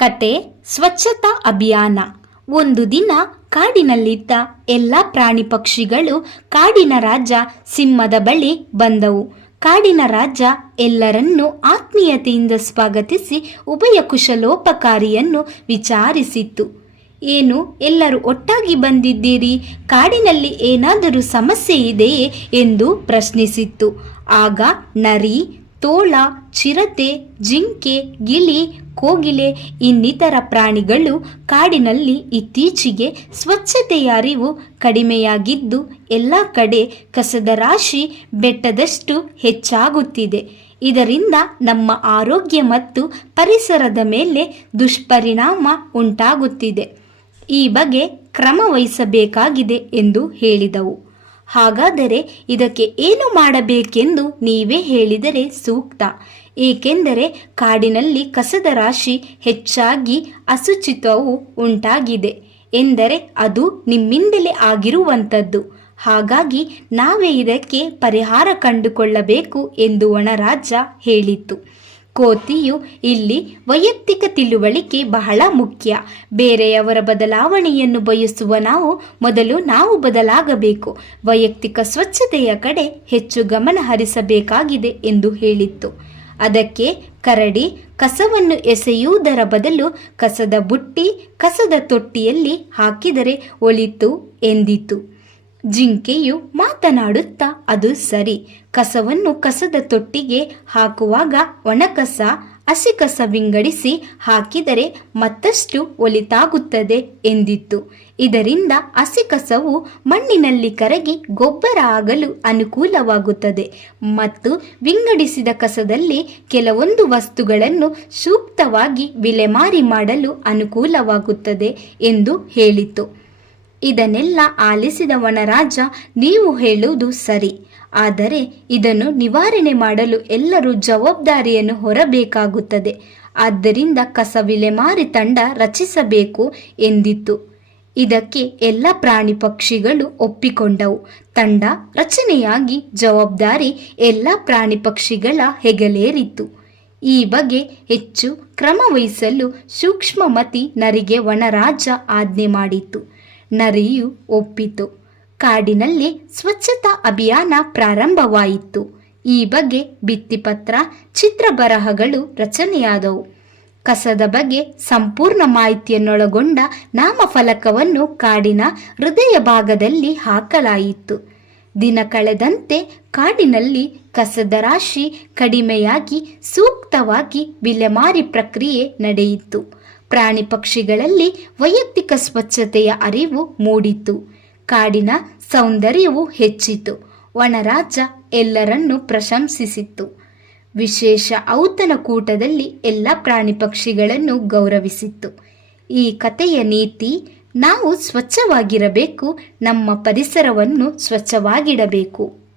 ಕತೆ ಸ್ವಚ್ಛತಾ ಅಭಿಯಾನ. ಒಂದು ದಿನ ಕಾಡಿನಲ್ಲಿದ್ದ ಎಲ್ಲ ಪ್ರಾಣಿ ಪಕ್ಷಿಗಳು ಕಾಡಿನ ರಾಜ ಸಿಂಹದ ಬಳಿ ಬಂದವು. ಕಾಡಿನ ರಾಜ ಎಲ್ಲರನ್ನೂ ಆತ್ಮೀಯತೆಯಿಂದ ಸ್ವಾಗತಿಸಿ ಉಭಯ ಕುಶಲೋಪಕಾರಿಯನ್ನು ವಿಚಾರಿಸಿತ್ತು. ಏನು, ಎಲ್ಲರೂ ಒಟ್ಟಾಗಿ ಬಂದಿದ್ದೀರಿ? ಕಾಡಿನಲ್ಲಿ ಏನಾದರೂ ಸಮಸ್ಯೆ ಇದೆಯೇ ಎಂದು ಪ್ರಶ್ನಿಸಿತ್ತು. ಆಗ ನರಿ, ತೋಳ, ಚಿರತೆ, ಜಿಂಕೆ, ಗಿಳಿ, ಕೋಗಿಲೆ ಇನ್ನಿತರ ಪ್ರಾಣಿಗಳು ಕಾಡಿನಲ್ಲಿ ಇತ್ತೀಚೆಗೆ ಸ್ವಚ್ಛತೆಯ ಅರಿವು ಕಡಿಮೆಯಾಗಿದ್ದು ಎಲ್ಲ ಕಡೆ ಕಸದ ರಾಶಿ ಬೆಟ್ಟದಷ್ಟು ಹೆಚ್ಚಾಗುತ್ತಿದೆ. ಇದರಿಂದ ನಮ್ಮ ಆರೋಗ್ಯ ಮತ್ತು ಪರಿಸರದ ಮೇಲೆ ದುಷ್ಪರಿಣಾಮ ಉಂಟಾಗುತ್ತಿದೆ. ಈ ಬಗ್ಗೆ ಕ್ರಮ ವಹಿಸಬೇಕಾಗಿದೆ ಎಂದು ಹೇಳಿದವು. ಹಾಗಾದರೆ ಇದಕ್ಕೆ ಏನು ಮಾಡಬೇಕೆಂದು ನೀವೇ ಹೇಳಿದರೆ ಸೂಕ್ತ. ಏಕೆಂದರೆ ಕಾಡಿನಲ್ಲಿ ಕಸದ ರಾಶಿ ಹೆಚ್ಚಾಗಿ ಅಶುಚಿತ್ವವು ಉಂಟಾಗಿದೆ ಎಂದರೆ ಅದು ನಿಮ್ಮಿಂದಲೇ ಆಗಿರುವಂಥದ್ದು. ಹಾಗಾಗಿ ನಾವೇ ಇದಕ್ಕೆ ಪರಿಹಾರ ಕಂಡುಕೊಳ್ಳಬೇಕು ಎಂದು ವನರಾಜ ಹೇಳಿತು. ಕೋತಿಯು ಇಲ್ಲಿ ವೈಯಕ್ತಿಕ ತಿಳುವಳಿಕೆ ಬಹಳ ಮುಖ್ಯ. ಬೇರೆಯವರ ಬದಲಾವಣೆಯನ್ನು ಬಯಸುವ ಮೊದಲು ನಾವು ಬದಲಾಗಬೇಕು. ವೈಯಕ್ತಿಕ ಸ್ವಚ್ಛತೆಯ ಕಡೆ ಹೆಚ್ಚು ಗಮನ ಹರಿಸಬೇಕಾಗಿದೆ ಎಂದು ಹೇಳಿತ್ತು. ಅದಕ್ಕೆ ಕರಡಿ ಕಸವನ್ನು ಎಸೆಯುವುದರ ಬದಲು ಕಸದ ಬುಟ್ಟಿ, ಕಸದ ತೊಟ್ಟಿಯಲ್ಲಿ ಹಾಕಿದರೆ ಒಳಿತು ಎಂದಿತು. ಜಿಂಕೆಯು ಮಾತನಾಡುತ್ತಾ, ಅದು ಸರಿ, ಕಸವನ್ನು ಕಸದ ತೊಟ್ಟಿಗೆ ಹಾಕುವಾಗ ಒಣಕಸ, ಹಸಿ ಕಸ ವಿಂಗಡಿಸಿ ಹಾಕಿದರೆ ಮತ್ತಷ್ಟು ಒಳಿತಾಗುತ್ತದೆ ಎಂದಿತ್ತು. ಇದರಿಂದ ಹಸಿ ಕಸವು ಮಣ್ಣಿನಲ್ಲಿ ಕರಗಿ ಗೊಬ್ಬರ ಆಗಲು ಅನುಕೂಲವಾಗುತ್ತದೆ ಮತ್ತು ವಿಂಗಡಿಸಿದ ಕಸದಲ್ಲಿ ಕೆಲವೊಂದು ವಸ್ತುಗಳನ್ನು ಸೂಕ್ತವಾಗಿ ವಿಲೇವಾರಿ ಮಾಡಲು ಅನುಕೂಲವಾಗುತ್ತದೆ ಎಂದು ಹೇಳಿತು. ಇದನ್ನೆಲ್ಲ ಆಲಿಸಿದ ವನರಾಜ, ನೀವು ಹೇಳುವುದು ಸರಿ, ಆದರೆ ಇದನ್ನು ನಿವಾರಣೆ ಮಾಡಲು ಎಲ್ಲರೂ ಜವಾಬ್ದಾರಿಯನ್ನು ಹೊರಬೇಕಾಗುತ್ತದೆ. ಆದ್ದರಿಂದ ಕಸ ವಿಲೇವಾರಿ ತಂಡ ರಚಿಸಬೇಕು ಎಂದಿತ್ತು. ಇದಕ್ಕೆ ಎಲ್ಲ ಪ್ರಾಣಿ ಪಕ್ಷಿಗಳು ಒಪ್ಪಿಕೊಂಡವು. ತಂಡ ರಚನೆಯಾಗಿ ಜವಾಬ್ದಾರಿ ಎಲ್ಲ ಪ್ರಾಣಿ ಪಕ್ಷಿಗಳ ಹೆಗಲೇರಿತು. ಈ ಬಗ್ಗೆ ಹೆಚ್ಚು ಕ್ರಮ ವಹಿಸಲು ಸೂಕ್ಷ್ಮಮತಿ ನರಿಗೆ ವನರಾಜ ಆಜ್ಞೆ ಮಾಡಿತು. ನರಿಯು ಒಪ್ಪಿತು. ಕಾಡಿನಲ್ಲಿ ಸ್ವಚ್ಛತಾ ಅಭಿಯಾನ ಪ್ರಾರಂಭವಾಯಿತು. ಈ ಬಗ್ಗೆ ಭಿತ್ತಿಪತ್ರ, ಚಿತ್ರಬರಹಗಳು ರಚನೆಯಾದವು. ಕಸದ ಬಗ್ಗೆ ಸಂಪೂರ್ಣ ಮಾಹಿತಿಯನ್ನೊಳಗೊಂಡ ನಾಮಫಲಕವನ್ನು ಕಾಡಿನ ಹೃದಯ ಭಾಗದಲ್ಲಿ ಹಾಕಲಾಯಿತು. ದಿನ ಕಳೆದಂತೆ ಕಾಡಿನಲ್ಲಿ ಕಸದ ರಾಶಿ ಕಡಿಮೆಯಾಗಿ ಸೂಕ್ತವಾಗಿ ವಿಲೇವಾರಿ ಪ್ರಕ್ರಿಯೆ ನಡೆಯಿತು. ಪ್ರಾಣಿ ಪಕ್ಷಿಗಳಲ್ಲಿ ವೈಯಕ್ತಿಕ ಸ್ವಚ್ಛತೆಯ ಅರಿವು ಮೂಡಿತು. ಕಾಡಿನ ಸೌಂದರ್ಯವು ಹೆಚ್ಚಿತು. ವನರಾಜ ಎಲ್ಲರನ್ನೂ ಪ್ರಶಂಸಿಸಿತು. ವಿಶೇಷ ಔತಣಕೂಟದಲ್ಲಿ ಎಲ್ಲ ಪ್ರಾಣಿ ಪಕ್ಷಿಗಳನ್ನು ಗೌರವಿಸಿತ್ತು. ಈ ಕಥೆಯ ನೀತಿ, ನಾವು ಸ್ವಚ್ಛವಾಗಿರಬೇಕು, ನಮ್ಮ ಪರಿಸರವನ್ನು ಸ್ವಚ್ಛವಾಗಿಡಬೇಕು.